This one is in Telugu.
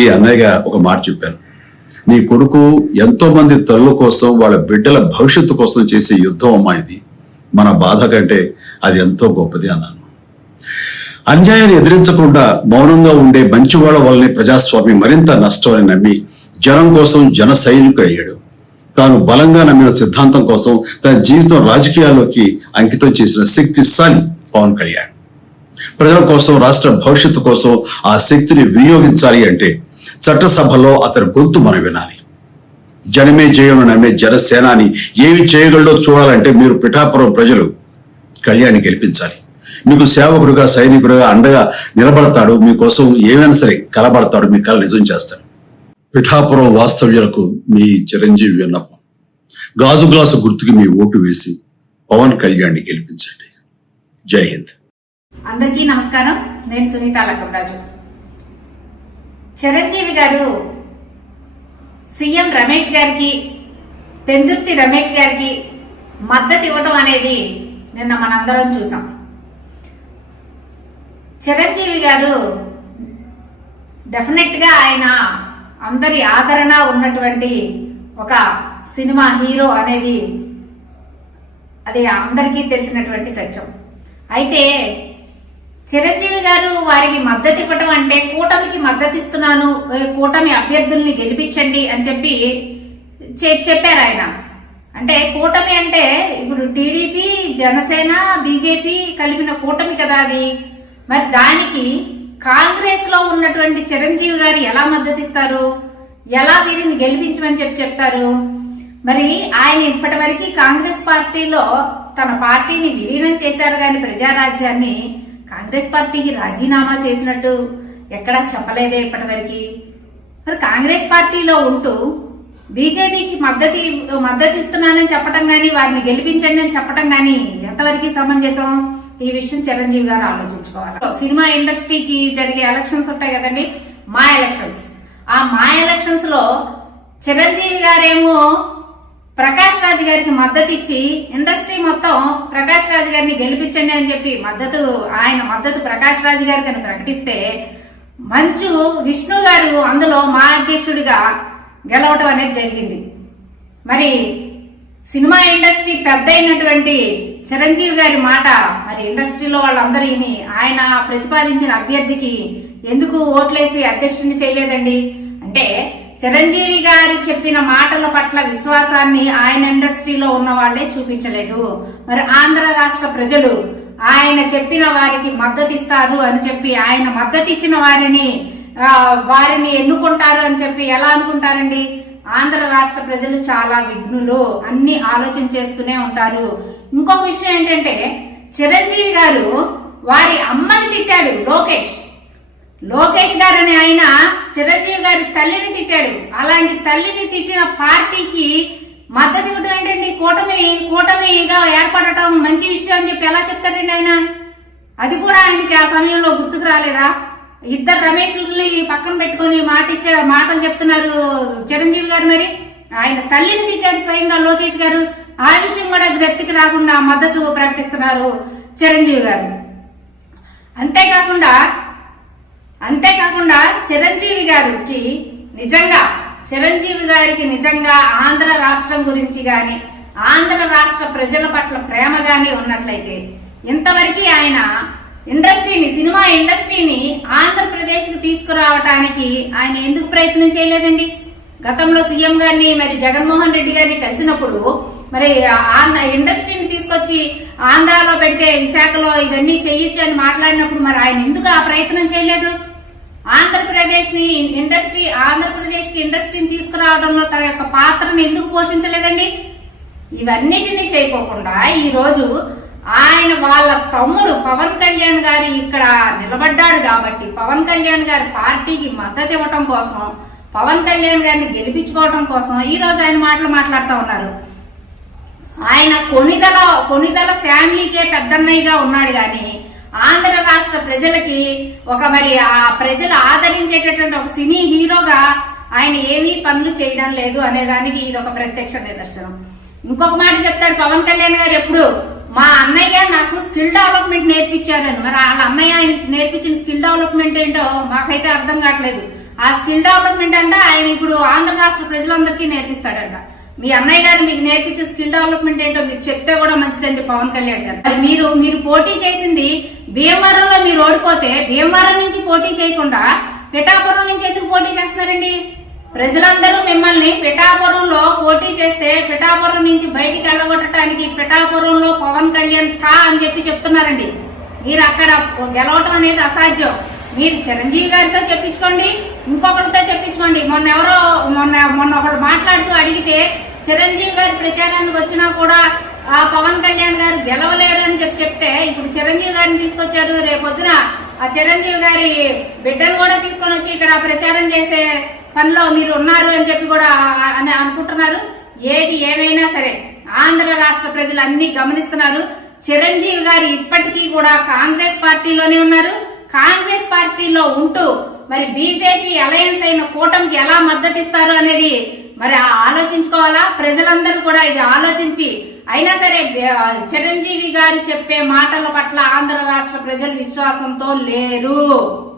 ఈ అన్నయ్యగా ఒక మాట చెప్పాను నీ కొడుకు ఎంతో మంది తల్లుల కోసం వాళ్ళ బిడ్డల భవిష్యత్తు కోసం చేసే యుద్ధం అమ్మా ఇది. మన బాధ కంటే అది ఎంతో గొప్పది అన్నాను. అన్యాయాన్ని ఎదిరించకుండా మౌనంగా ఉండే మంచివాళ్ళ వల్లనే ప్రజాస్వామ్యం మరింత నష్టమని నమ్మి జనం కోసం జన సైనికుడు అయ్యాడు. తాను బలంగా నమ్మిన సిద్ధాంతం కోసం తన జీవితం రాజకీయాల్లోకి అంకితం చేసిన శక్తిశాలి పవన్ కళ్యాణ్. ప్రజల కోసం రాష్ట్ర భవిష్యత్తు కోసం ఆ శక్తిని వినియోగించాలి అంటే చట్టసభలో అతని గొంతు మనం వినాలి. జనమే జయను నమ్మే జనసేనాని ఏమి చేయగలడో చూడాలంటే మీరు పిఠాపురం ప్రజలు కళ్యాణి గెలిపించాలి. మీకు సేవకుడుగా సైనికుడుగా అండగా నిలబడతాడు. మీకోసం ఏమైనా సరే కలబడతాడు. మీ కళ నిజం చేస్తాడు. పిఠాపురం వాస్తవ్యులకు మీ చిరంజీవి విన్నపం. గాజు గ్లాసు గుర్తుకి మీ ఓటు వేసి పవన్ కళ్యాణ్ని గెలిపించండి. జై హింద్. అందరికీ నమస్కారం. నేను సునీత లక్కమరాజు చిరంజీవి గారు సీఎం రమేష్ గారికి పెందుర్తి రమేష్ గారికి మద్దతు ఇవ్వటం అనేది నిన్న మనందరం చూసాం. చిరంజీవి గారు డెఫినెట్గా ఆయన అందరి ఆదరణ ఉన్నటువంటి ఒక సినిమా హీరో అనేది అది అందరికీ తెలిసినటువంటి సత్యం. అయితే చిరంజీవి గారు వారికి మద్దతు ఇవ్వటం అంటే కూటమికి మద్దతు ఇస్తున్నాను కూటమి అభ్యర్థుల్ని గెలిపించండి అని చెప్పి చె- చెప్పారు ఆయన. అంటే కూటమి అంటే ఇప్పుడు టీడీపీ జనసేన బీజేపీ కలిపిన కూటమి కదా అది. మరి దానికి కాంగ్రెస్లో ఉన్నటువంటి చిరంజీవి గారు ఎలా మద్దతు ఇస్తారు? ఎలా వీరిని గెలిపించమని చెప్పి చెప్తారు? మరి ఆయన ఇప్పటి వరకు కాంగ్రెస్ పార్టీలో తన పార్టీని విలీనం చేశారు కానీ ప్రజారాజ్యాన్ని కాంగ్రెస్ పార్టీకి రాజీనామా చేసినట్టు ఎక్కడా చెప్పలేదే ఇప్పటివరకు. మరి కాంగ్రెస్ పార్టీలో ఉంటూ బీజేపీకి మద్దతు మద్దతు ఇస్తున్నానని చెప్పడం కానీ వారిని గెలిపించండి అని చెప్పడం కానీ ఎంతవరకు సమంజసం? ఈ విషయం చిరంజీవి గారు ఆలోచించుకోవాలి. సినిమా ఇండస్ట్రీకి జరిగే ఎలక్షన్స్ ఉంటాయి కదండి మా ఎలక్షన్స్. ఆ మా ఎలక్షన్స్లో చిరంజీవి గారేమో ప్రకాష్ రాజ్ గారికి మద్దతు ఇచ్చి ఇండస్ట్రీ మొత్తం ప్రకాష్ రాజ్ గారిని గెలిపించండి అని చెప్పి మద్దతు ఆయన మద్దతు ప్రకాష్ రాజ్ గారికి అని ప్రకటిస్తే మంచు విష్ణు గారు అందులో మా అధ్యక్షుడిగా గెలవటం అనేది జరిగింది. మరి సినిమా ఇండస్ట్రీ పెద్ద అయినటువంటి చిరంజీవి గారి మాట మరి ఇండస్ట్రీలో వాళ్ళందరూ ఆయన ప్రతిపాదించిన అభ్యర్థికి ఎందుకు ఓట్లేసి అధ్యక్షుడిని చేయలేదండి? అంటే చిరంజీవి గారు చెప్పిన మాటల పట్ల విశ్వాసాన్ని ఆయన ఇండస్ట్రీలో ఉన్న వాళ్ళే చూపించలేదు. మరి ఆంధ్ర రాష్ట్ర ప్రజలు ఆయన చెప్పిన వారికి మద్దతు ఇస్తారు అని చెప్పి ఆయన మద్దతు ఇచ్చిన వారిని వారిని ఎన్నుకుంటారు అని చెప్పి ఎలా అనుకుంటారండి? ఆంధ్ర రాష్ట్ర ప్రజలు చాలా విఘ్నులు. అన్ని ఆలోచన చేస్తూనే ఉంటారు. ఇంకొక విషయం ఏంటంటే చిరంజీవి గారు వారి అమ్మని తిట్టాడు లోకేష్. లోకేష్ గారు అనే ఆయన చిరంజీవి గారి తల్లిని తిట్టాడు. అలాంటి తల్లిని తిట్టిన పార్టీకి మద్దతు ఇవ్వడం ఏంటండి? కూటమి కూటమిగా ఏర్పడటం మంచి విషయం అని చెప్పి ఎలా చెప్తాడండి ఆయన? అది కూడా ఆయనకి ఆ సమయంలో గుర్తుకు రాలేదా? ఇద్దరు రమేష్ని పక్కన పెట్టుకొని మాట ఇచ్చే మాటలు చెప్తున్నారు చిరంజీవి గారు మరి. ఆయన తల్లిని తిట్టాడు స్వయంగా లోకేష్ గారు. ఆ విషయం కూడా గ్రప్తికి రాకుండా మద్దతు ప్రకటిస్తున్నారు చిరంజీవి గారు. అంతేకాకుండా అంతేకాకుండా చిరంజీవి గారికి నిజంగా చిరంజీవి గారికి నిజంగా ఆంధ్ర రాష్ట్రం గురించి గాని ఆంధ్ర రాష్ట్ర ప్రజల పట్ల ప్రేమ గాని ఉన్నట్లయితే ఇంతవరకు ఆయన ఇండస్ట్రీని సినిమా ఇండస్ట్రీని ఆంధ్రప్రదేశ్కి తీసుకురావటానికి ఆయన ఎందుకు ప్రయత్నం చేయలేదండి? గతంలో సీఎం గారిని మరి జగన్మోహన్ రెడ్డి గారిని కలిసినప్పుడు మరి ఆంధ్ర ఇండస్ట్రీని తీసుకొచ్చి ఆంధ్రాలో పెడితే విశాఖలో ఇవన్నీ చేయొచ్చు అని మాట్లాడినప్పుడు మరి ఆయన ఎందుకు ఆ ప్రయత్నం చేయలేదు? ఆంధ్రప్రదేశ్ని ఇండస్ట్రీ ఆంధ్రప్రదేశ్కి ఇండస్ట్రీని తీసుకురావడంలో తన యొక్క పాత్రను ఎందుకు పోషించలేదండి? ఇవన్నిటిని చేయకోకుండా ఈరోజు ఆయన వాళ్ళ తమ్ముడు పవన్ కళ్యాణ్ గారు ఇక్కడ నిలబడ్డాడు కాబట్టి పవన్ కళ్యాణ్ గారి పార్టీకి మద్దతు ఇవ్వటం కోసం పవన్ కళ్యాణ్ గారిని గెలిపించుకోవటం కోసం ఈ రోజు ఆయన మాటలు మాట్లాడుతూ ఉన్నారు. ఆయన కొనిదల కొనిదల ఫ్యామిలీకే పెద్దన్నయ్యగా ఉన్నాడు కానీ ఆంధ్ర రాష్ట్ర ప్రజలకి ఒక మరి ఆ ప్రజలు ఆదరించేటటువంటి ఒక సినీ హీరోగా ఆయన ఏమీ పనులు చేయడం లేదు అనే దానికి ఇది ఒక ప్రత్యక్ష నిదర్శనం. ఇంకొక మాట చెప్తాడు పవన్ కళ్యాణ్ గారు ఎప్పుడు మా అన్నయ్య నాకు స్కిల్ డెవలప్మెంట్ నేర్పించారని. మరి వాళ్ళ అన్నయ్య ఆయన నేర్పించిన స్కిల్ డెవలప్మెంట్ ఏంటో మాకైతే అర్థం కావట్లేదు. ఆ స్కిల్ డెవలప్మెంట్ అంటే ఆయన ఇప్పుడు ఆంధ్ర రాష్ట్ర ప్రజలందరికీ నేర్పిస్తాడంట. మీ అన్నయ్య గారు మీకు నేర్పించే స్కిల్ డెవలప్మెంట్ ఏంటో మీరు చెప్తే కూడా మంచిదండి పవన్ కళ్యాణ్ గారు. మరి మీరు మీరు పోటీ చేసింది భీమవరంలో మీరు ఓడిపోతే భీమవరం నుంచి పోటీ చేయకుండా పిఠాపురం నుంచి ఎందుకు పోటీ చేస్తున్నారండి? ప్రజలందరూ మిమ్మల్ని పిఠాపురంలో పోటీ చేస్తే పిఠాపురం నుంచి బయటికి వెళ్ళగొట్టడానికి పిఠాపురంలో పవన్ కళ్యాణ్ కా అని చెప్పి చెప్తున్నారండి. మీరు అక్కడ గెలవటం అనేది అసాధ్యం. మీరు చిరంజీవి గారితో చెప్పించుకోండి ఇంకొకరితో చెప్పించుకోండి. మొన్న ఎవరో మొన్న మొన్న ఒకళ్ళు మాట్లాడుతూ అడిగితే చిరంజీవి గారి ప్రచారానికి వచ్చినా కూడా ఆ పవన్ కళ్యాణ్ గారు గెలవలేరు అని చెప్పి చెప్తే ఇప్పుడు చిరంజీవి గారిని తీసుకొచ్చారు. రేపొద్దున ఆ చిరంజీవి గారి బిడ్డను కూడా తీసుకొని వచ్చి ఇక్కడ ప్రచారం చేసే పనిలో మీరు ఉన్నారు అని చెప్పి కూడా అని అనుకుంటున్నారు. ఏది ఏమైనా సరే ఆంధ్ర రాష్ట్ర ప్రజలు అన్ని గమనిస్తున్నారు. చిరంజీవి గారు ఇప్పటికీ కూడా కాంగ్రెస్ పార్టీలోనే ఉన్నారు. కాంగ్రెస్ పార్టీలో ఉంటూ మరి బీజేపీ అలయన్స్ అయిన కూటమికి ఎలా మద్దతు ఇస్తారు అనేది మరి ఆ ఆలోచించుకోవాలా? ప్రజలందరూ కూడా ఇది ఆలోచించి అయినా సరే చిరంజీవి గారు చెప్పే మాటల పట్ల ఆంధ్ర రాష్ట్ర ప్రజలు విశ్వాసంతో లేరు.